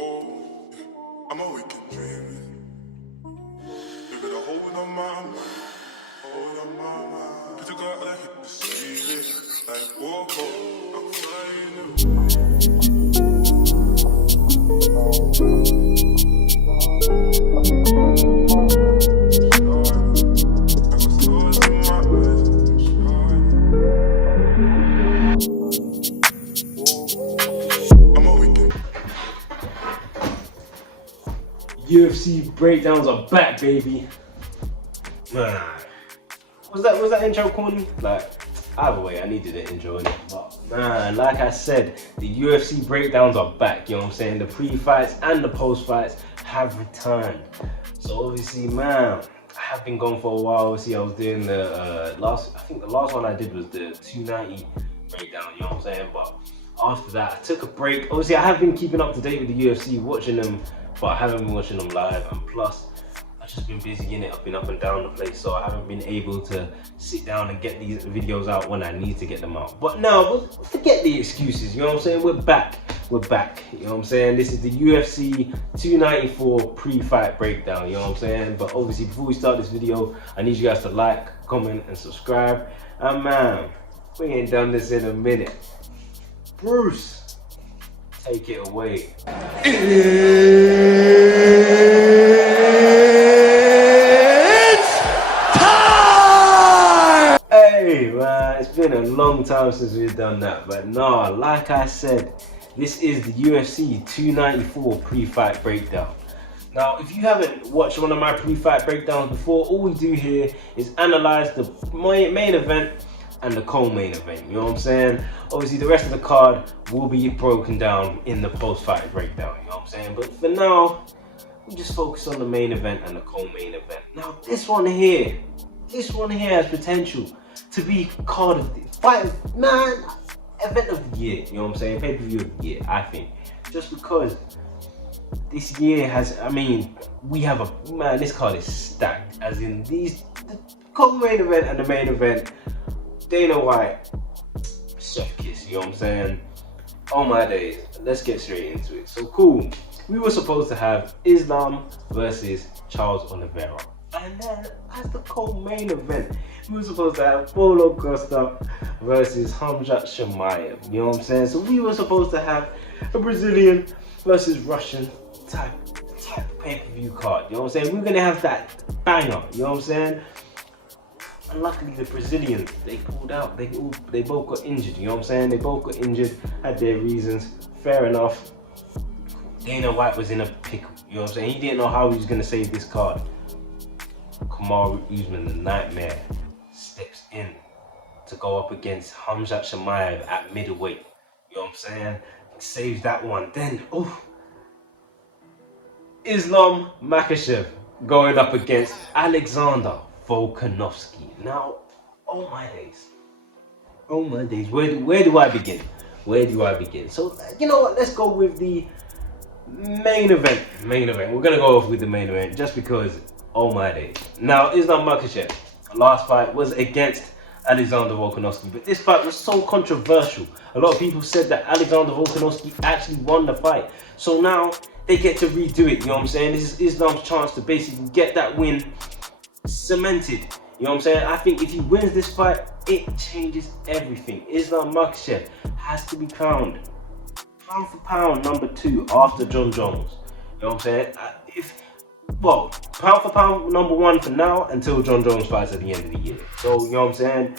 Oh, I'm a weekend dreaming. You got a hold on my mind, hold on my mind. Cause you got to hit the ceiling, like whoa, I'm flying. UFC breakdowns are back, baby. Man, was that intro corny? Like, either way, I needed an intro in it. But man, like I said, the UFC breakdowns are back. You know what I'm saying? The pre-fights and the post-fights have returned. So obviously, man, I have been gone for a while. Obviously, I was doing the I think the last one I did was the 290 breakdown. You know what I'm saying? But after that, I took a break. Obviously, I have been keeping up to date with the UFC, watching them, but I haven't been watching them live. And plus, I've just been busy in it. I've been up and down the place, so I haven't been able to sit down and get these videos out when I need to get them out. But now, forget the excuses. You know what I'm saying? We're back. We're back. You know what I'm saying? This is the UFC 294 pre-fight breakdown. You know what I'm saying? But obviously, before we start this video, I need you guys to like, comment, and subscribe. And man, we ain't done this in a minute. Bruce, take it away. It's time! Hey man, it's been a long time since we've done that, but no, like I said, this is the UFC 294 pre-fight breakdown. Now, if you haven't watched one of my pre-fight breakdowns before, all we do here is analyze the main event and the co-main event, you know what I'm saying? Obviously, the rest of the card will be broken down in the post-fight breakdown, you know what I'm saying? But for now, we just focus on the main event and the co-main event. Now, this one here has potential to be card of the fight, man, event of the year, you know what I'm saying? Pay-per-view of the year, I think. Just because this year has, I mean, we have a, man, this card is stacked. As in the co-main event and the main event, Dana White, chef kiss, you know what I'm saying? Oh my days, let's get straight into it. So cool, we were supposed to have Islam versus Charles Olivera. And then as the co-main event, we were supposed to have Paulo Costa versus Khamzat Chimaev, you know what I'm saying? So we were supposed to have a Brazilian versus Russian type pay-per-view card, you know what I'm saying? We're gonna have that banger, you know what I'm saying? And luckily the Brazilians, they pulled out, they both got injured, you know what I'm saying? They both got injured, had their reasons, fair enough. Dana White was in a pickle, you know what I'm saying? He didn't know how he was gonna save this card. Kamaru, Usman, the Nightmare, steps in to go up against Khamzat Chimaev at middleweight, you know what I'm saying? Saves that one. Then, Islam Makhachev going up against Alexander Volkanovski. Now, oh my days, where do I begin? So, you know what, let's go with the main event. We're gonna go off with the main event just because, oh my days. Now, Islam Makhachev, last fight was against Alexander Volkanovski, but this fight was so controversial. A lot of people said that Alexander Volkanovski actually won the fight. So now they get to redo it, you know what I'm saying? This is Islam's chance to basically get that win cemented, you know what I'm saying? I think if he wins this fight, it changes everything. Islam Makhachev has to be crowned pound for pound #2 after John Jones, you know what I'm saying? Pound for pound #1 for now until John Jones fights at the end of the year. So, you know what I'm saying?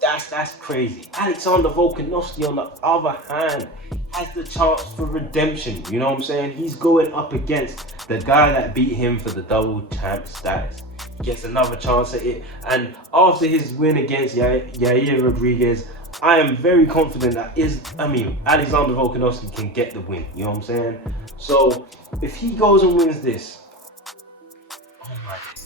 That's crazy. Alexander Volkanovski, on the other hand, has the chance for redemption. You know what I'm saying? He's going up against the guy that beat him for the double champ status. He gets another chance at it. And after his win against Yair Rodriguez, I am very confident that Alexander Volkanovski can get the win. You know what I'm saying? So if he goes and wins this, oh my God,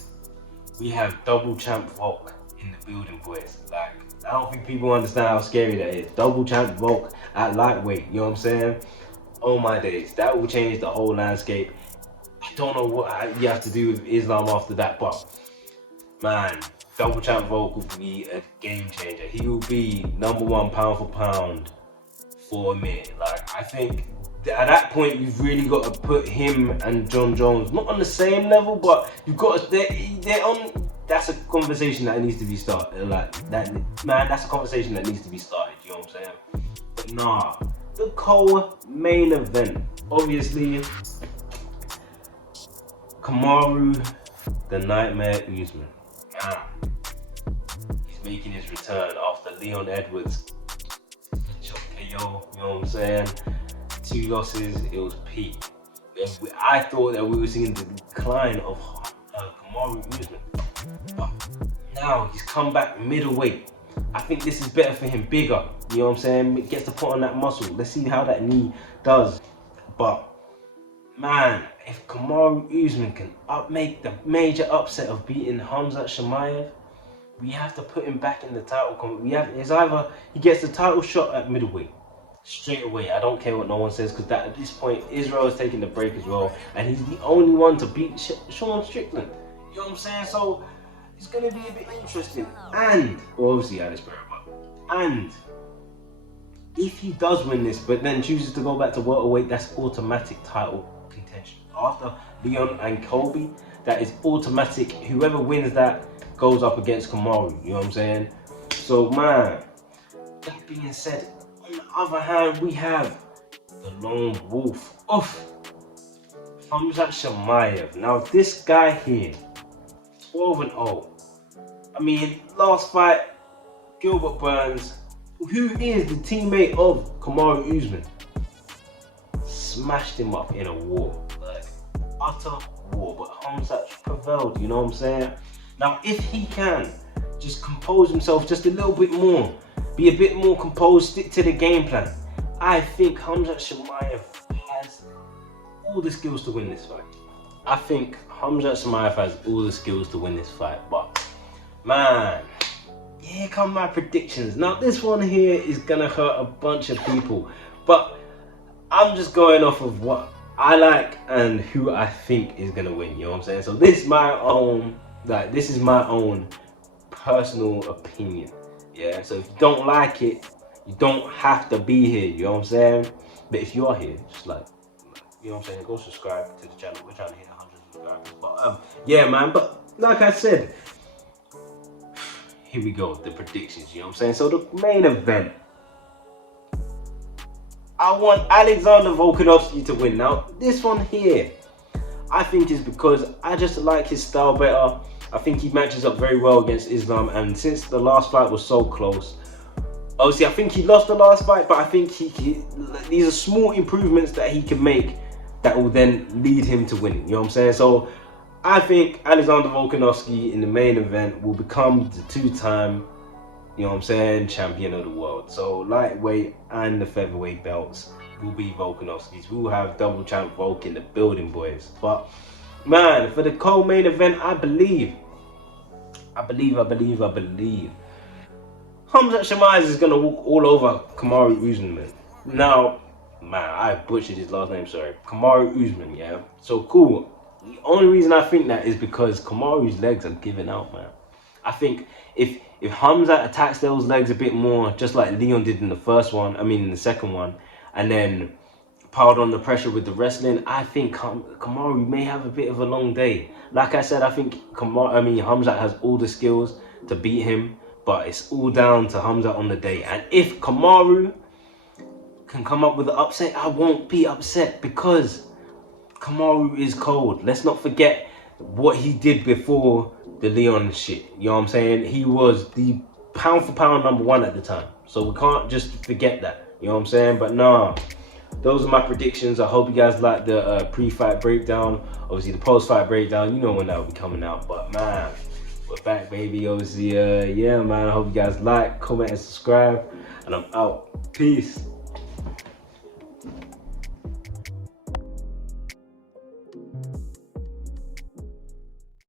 we have double champ Volk in the building, boys. Like, I don't think people understand how scary that is. Double champ Volk at lightweight, you know what I'm saying? Oh my days, that will change the whole landscape. I don't know what you have to do with Islam after that, but man, double champ Volk will be a game changer. He will be #1 pound for pound for a minute. Like, I think at that point, you've really got to put him and John Jones not on the same level, but you've got to, they're on. That's a conversation that needs to be started. Like that, man. That's a conversation that needs to be started. You know what I'm saying? But nah, the co-main event, obviously, Kamaru, the Nightmare Usman. Man, he's making his return after Leon Edwards shot KO. You know what I'm saying? 2 losses, it was peak. I thought that we were seeing the decline of Kamaru Usman. But now he's come back middleweight. I think this is better for him, bigger. You know what I'm saying? It gets to put on that muscle. Let's see how that knee does. But man, if Kamaru Usman can make the major upset of beating Hamzat Chimaev, we have to put him back in the title. It's either he gets the title shot at middleweight straight away. I don't care what no one says, because at this point Israel is taking the break as well, and he's the only one to beat Sean Strickland. You know what I'm saying? So it's gonna be a bit interesting. And obviously Alice Barber. And if he does win this, but then chooses to go back to welterweight, that's automatic title contention. After Leon and Colby, that is automatic. Whoever wins that goes up against Kamaru. You know what I'm saying? So man, that being said, on the other hand, we have the lone wolf of Hamzat Chimaev. Now this guy here, 12-0. I mean, last fight, Gilbert Burns, who is the teammate of Kamaru Usman, smashed him up in a war, like utter war. But Hamzat prevailed. You know what I'm saying? Now, if he can just compose himself just a little bit more, be a bit more composed, stick to the game plan, I think Hamzat Chimaev has all the skills to win this fight. I think Hamzat Chimaev has all the skills to win this fight. But man, here come my predictions. Now this one here is gonna hurt a bunch of people, but I'm just going off of what I like and who I think is gonna win. You know what I'm saying? So this is my own, this is my own personal opinion. Yeah. So if you don't like it, you don't have to be here. You know what I'm saying? But if you are here, just you know what I'm saying, go subscribe to the channel. We're trying to hit 100 subscribers. But yeah, man. But like I said, here we go, the predictions. You know what I'm saying? So the main event, I want Alexander Volkanovski to win. Now this one here, I think is because I just like his style better. I think he matches up very well against Islam, and since the last fight was so close, obviously I think he lost the last fight, but I think these are small improvements that he can make that will then lead him to winning. You know what I'm saying? So I think Alexander Volkanovski in the main event will become the 2-time, you know what I'm saying, champion of the world. So lightweight and the featherweight belts will be Volkanovski's. We will have double champ Volk in the building, boys. But man, for the co-main event, I believe Hamzat Chimaev is gonna walk all over Kamaru Usman. Now, man, I butchered his last name, sorry. Kamaru Usman, yeah. So cool. The only reason I think that is because Kamaru's legs are giving out, man. I think if Hamzat attacks those legs a bit more, just like Leon did in the second one, and then piled on the pressure with the wrestling, I think Kamaru may have a bit of a long day. Like I said, I think Hamzat has all the skills to beat him, but it's all down to Hamzat on the day. And if Kamaru can come up with an upset, I won't be upset, because Kamaru is cold. Let's not forget what he did before the Leon shit. You know what I'm saying? He was the pound for pound #1 at the time. So we can't just forget that. You know what I'm saying? But nah, those are my predictions. I hope you guys like the pre-fight breakdown. Obviously the post-fight breakdown, you know when that will be coming out. But man, we're back, baby. Obviously, yeah, man. I hope you guys like, comment, and subscribe. And I'm out. Peace.